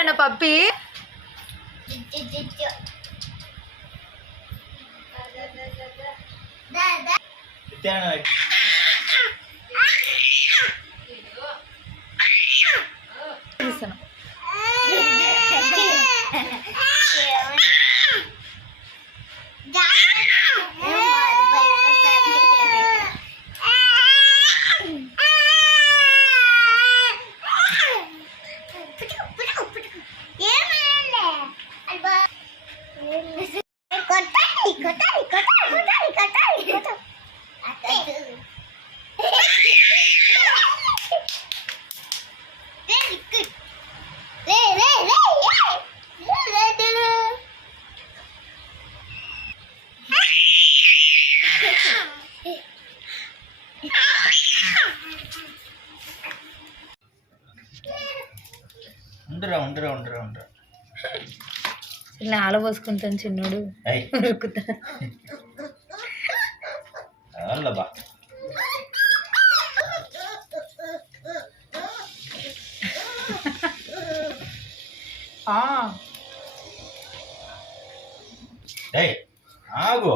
నాన్న పప్పి చూస్తాను ఉండరా ఉండరా ఉండరా ఉండరా. ఇలా ఆలబోసుకుంటాను చిన్నోడు ఉరుకుతా. బా. ఆగు.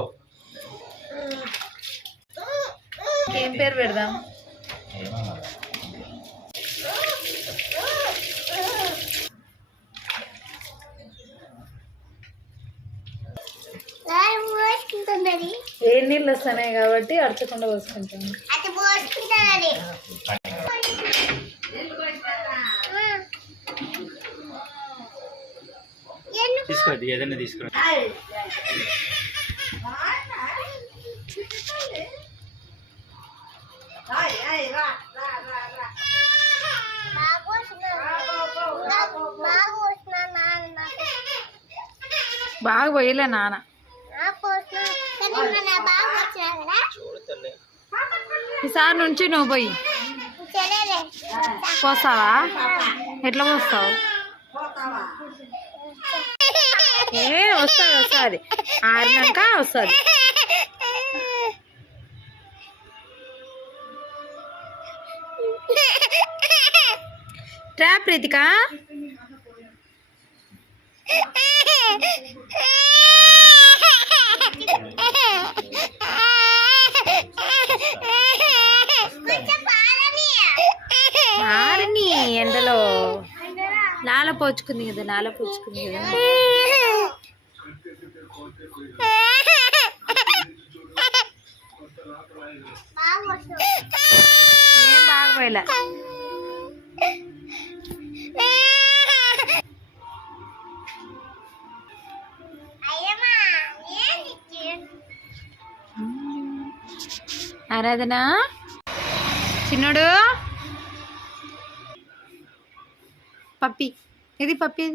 ఏం పేరు పెడదాం? ఏ నీళ్ళు వస్తున్నాయి కాబట్టి అడచకుండా పోసుకుంటాను. తీసుకోండి ఏదైనా తీసుకోండి బాగా పోసుకున్నాను. నాకు బాగా పోసుకున్నాను నాన్న. బాగా పోయలే నాన్న. ఈసారి నుంచి నువ్వు పోయి. పోస్తావా? ఎట్లా పోస్తావు? ఏ వస్తుంది వస్తుంది. ఆరినాక వస్తుంది. ట్రాప్ రీతిక కొంచెం పాలని. ఆరిని ఎండలో నాల పోచుకుంది కదా నాల పోచుకుంది కదా బాగా పోసినావు. ఏం బాగా ఆరాధన. చిన్నోడు. పప్పి. ఇది పప్పి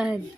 అది.